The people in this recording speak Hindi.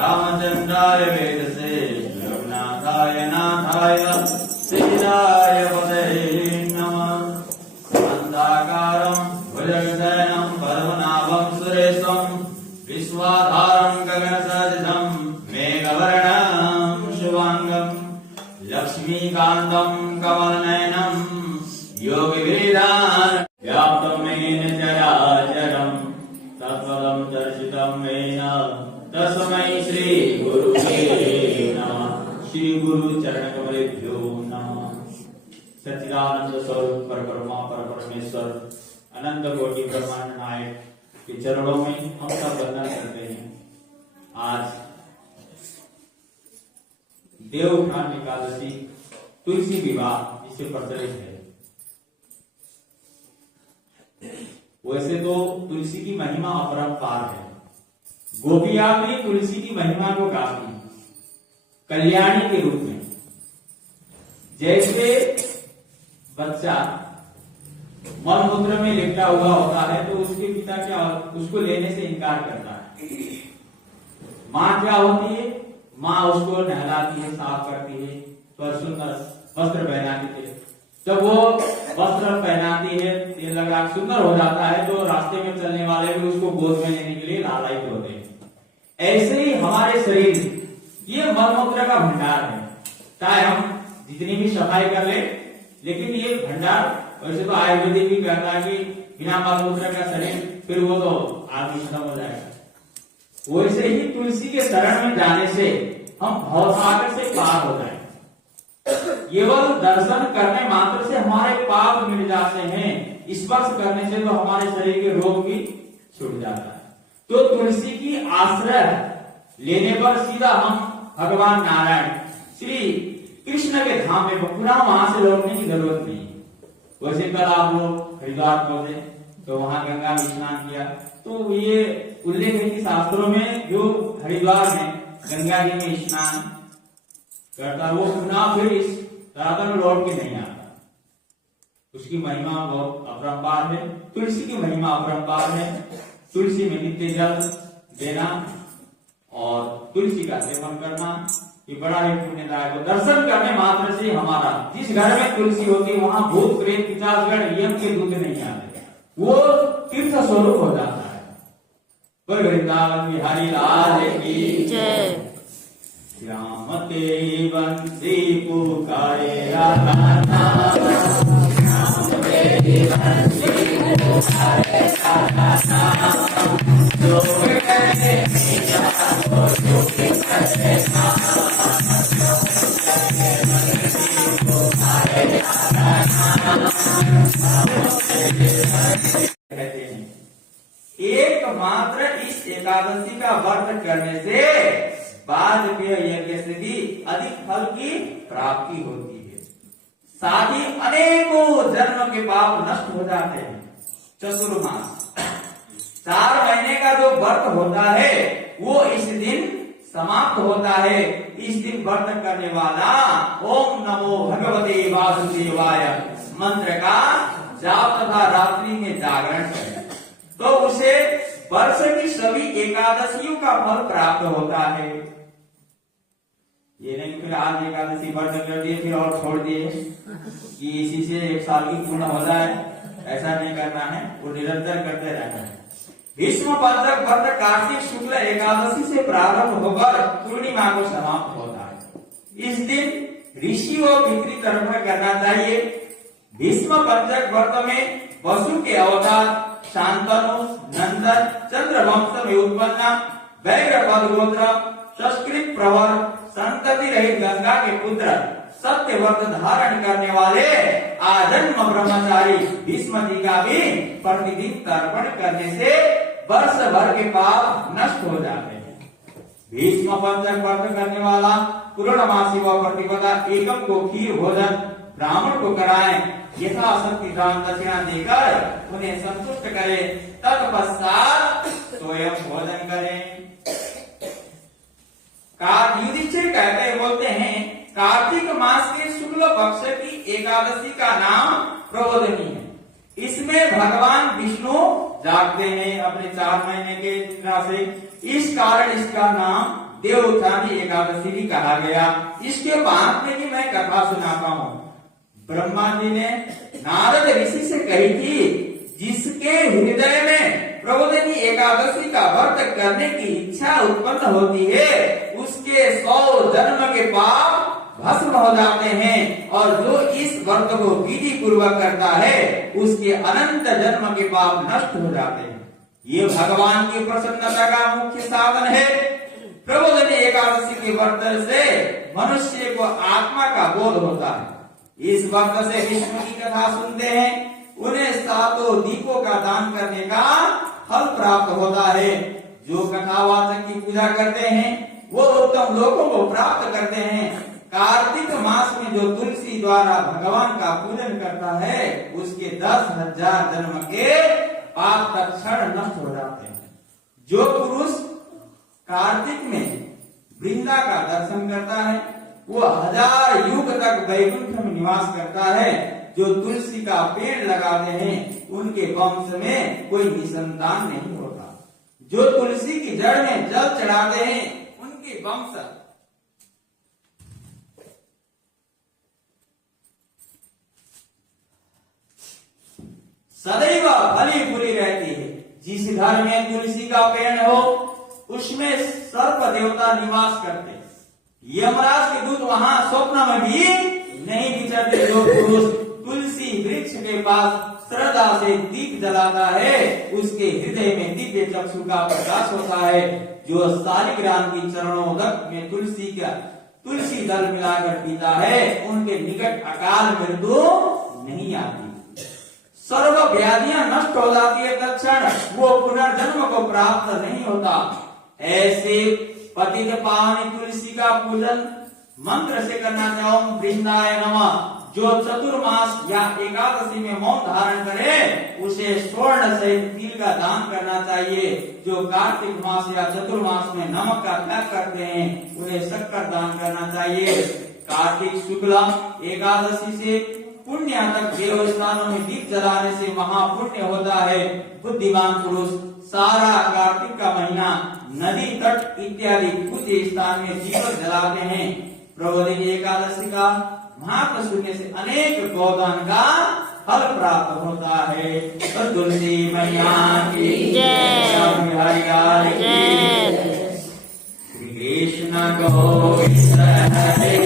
रामचंद्राय वेदसे रघुनाथाय नाथाय सीताय पतये नमः। अन्धाकारं भुजगशयनं पद्मनाभं सुरेशं विश्वाधारं गगनसदृशं मेघवर्णं शुभांगं लक्ष्मीकान्तं कमलनयनं योगिभिर्ध्यान व्याप्तं येन चराचरं तत्पदं दर्शितं येन तस्मै श्री गुरुवे नमः। श्री गुरु चरण कमलेभ्यो नमः। सच्चिदानंद स्वरूप परब्रह्म परमेश्वर अनंत कोटि ब्रह्मांड नायक के चरणों में हम सब वंदन करते हैं। आज देवउठान एकादशी तुलसी विवाह जिसे प्रचलित है। वैसे तो तुलसी की महिमा अपरंपार है। गोपियां भी तुलसी की महिमा को गाती हैं कल्याणी के रूप में। जैसे बच्चा मलमूत्र में लिपटा हुआ होता है तो उसके पिता क्या उसको लेने से इनकार करता है। माँ क्या होती है, माँ उसको नहलाती है, साफ करती है, सुंदर वस्त्र पहनाती है। जब वो वस्त्र पहनाती है, तेल लगा सुंदर हो जाता है तो रास्ते में चलने वाले भी उसको गोद में लेने के लिए लालायित होते हैं। ऐसे ही हमारे शरीर ये मलमूत्र का भंडार है। चाहे हम जितनी भी सफाई कर ले, लेकिन ये भंडार, वैसे तो आयुर्वेदिक भी कहता है कि बिना मलमूत्र का शरीर फिर वो तो आदमी खत्म हो जाएगा। वैसे ही तुलसी के शरण में जाने से हम भवसागर से पार हो जाएंगे। केवल दर्शन करने मात्र से हमारे पाप मिट जाते हैं, स्पर्श करने से तो हमारे शरीर के रोग भी छूट जाता है। तो तुलसी की आश्रय लेने पर सीधा हम भगवान नारायण श्री कृष्ण के धाम में पुनः वहां से लौटने की जरूरत नहीं है। वैसे कल आप लोग हरिद्वार पहुंचे तो वहां गंगा में स्नान किया, तो ये उल्लेख है कि शास्त्रों में जो हरिद्वार में गंगा जी में स्नान करता वो पुनः फिर इस धरातल में लौट के नहीं आता। उसकी महिमा बहुत अपरंपार है। तुलसी की महिमा अपरंपार है। तुलसी में नित्य जल देना और तुलसी का सेवन करना ये बड़ा ही पुण्यदायक है। दर्शन करने मात्र से हमारा, जिस घर में तुलसी होती वहां भूत प्रेत पिशाचगण यम के दूत नहीं आते, वो तीर्थ स्वरूप हो जाता है। पर वृंदावन बिहारी लाल की जय। श्याम तेरी बंसी पुकारे राधा नाम, श्याम तेरी बंसी पुकारे राधा नाम, जो करे मीरा को दुखी करे नाम, जो करे बंसी पुकारे राधा नाम, श्याम तेरी बंसी। कहते हैं एकमात्र इस एकादशी का व्रत करने से वाजपेय यज्ञ से भी अधिक फल की प्राप्ति होती है। साथ ही अनेकों जन्म के पाप नष्ट हो जाते हैं। चतुर्मास 4 महीने का जो व्रत होता है वो इस दिन समाप्त होता है। इस दिन व्रत करने वाला ओम नमो भगवते वासुदेवाय मंत्र का जाप तथा रात्रि में जाग एकादशियों का फल प्राप्त होता है। ये नहीं फिर आज एकादशी व्रत कर दिए फिर और छोड़ दिए कि इसी से एक साल की पूर्ण हो जाए, ऐसा नहीं करना है, वो निरंतर करते रहना है। भीष्म पंचक व्रत कार्तिक शुक्ल एकादशी से प्रारंभ होकर पूर्णिमा को समाप्त होता है। इस दिन ऋषि और पितृ तर्पण करना चाहिए। भीष्म पंचक व्रत में वसु के अवतार शांतनु, नंदन, चंद्रवंश में उत्पन्न वैग्रपद गोत्र, संस्कृत प्रवर, संतति रहित गंगा के पुत्र, सत्य व्रत धारण करने वाले आजन्म ब्रह्मचारी भीष्म जी का भी प्रतिदिन तर्पण करने से वर्ष भर के पाप नष्ट हो जाते हैं। भीष्म पंचक व्रत करने वाला पूर्णमासी व प्रतिपदा एकम को खीर भोजन ब्राह्मण को कराएं, यथाशक्ति दान दक्षिणा देकर उन्हें संतुष्ट करें, तत्पश्चात स्वयं भोजन करें। युधिष्ठिर कहते बोलते हैं कार्तिक मास के शुक्ल पक्ष की एकादशी का नाम प्रबोधिनी है। इसमें भगवान विष्णु जागते हैं अपने 4 महीने के तरह से, इस कारण इसका नाम देवउत्थानी एकादशी भी कहा गया। इसके बाद में भी मैं कथा सुनाता हूँ। ब्रह्मा जी ने नारद ऋषि से कही थी, जिसके हृदय में प्रबोधिनी एकादशी का व्रत करने की इच्छा उत्पन्न होती है, उसके 100 जन्म के पाप भस्म हो जाते हैं, और जो इस व्रत को विधि पूर्वक करता है उसके अनंत जन्म के पाप नष्ट हो जाते हैं। ये भगवान की प्रसन्नता का मुख्य साधन है। प्रबोधिनी एकादशी के व्रत से मनुष्य को आत्मा का बोध होता है। इस व्रत से विष्णु की कथा सुनते हैं, उन्हें 7 दीपों का दान करने का फल प्राप्त होता है। जो कथावाचक की पूजा करते हैं वो उत्तम लोकों को प्राप्त करते हैं। कार्तिक मास में जो तुलसी द्वारा भगवान का पूजन करता है उसके 10,000 जन्म के पाप तत्क्षण नष्ट हो जाते हैं। जो पुरुष कार्तिक में वृंदा का दर्शन करता है वो 1000 युग तक वैकुंठ में निवास करता है। जो तुलसी का पेड़ लगाते हैं उनके वंश में कोई निसंतान नहीं होता। जो तुलसी की जड़ में जल चढ़ाते हैं उनके वंश सदैव फली फूली रहती है। जिस घर में तुलसी का पेड़ हो उसमें सर्प देवता निवास करते हैं। यमराज के दूत वहां स्वप्न में भी नहीं विचरते। जो पुरुष तुलसी वृक्ष के पास श्रद्धा से दीप जलाता है उसके हृदय में दिव्य चक्षु का प्रकाश होता है। जो शालिग्राम की चरणोदक में तुलसी दल मिलाकर पीता है उनके निकट अकाल मृत्यु नहीं आती। सर्व व्याधियां नष्ट हो जाती है तत्क्षण, वो पुनर्जन्म को प्राप्त नहीं होता। ऐसे पतित पावनी तुलसी का पूजन मंत्र से करना चाहिए। ओम वृंदाय नमः। जो चतुर्मास या एकादशी में मौन धारण करे उसे स्वर्ण से तिल का दान करना चाहिए। जो कार्तिक मास या चतुर्मास में नमक का त्याग करते हैं उन्हें शक्कर दान करना चाहिए। कार्तिक शुक्ल एकादशी से पुण्य तक देव स्थानों में दीप जलाने से महापुण्य होता है। बुद्धिमान पुरुष सारा कार्तिक का महीना नदी तट इत्यादि पूज्य स्थान में दीपक जलाते हैं। प्रबोधिनी एकादशी का महात्म सुनने से अनेक गौदान का फल प्राप्त होता है। तो तुलसी मैया की जय, कृष्ण गोविंद हरे।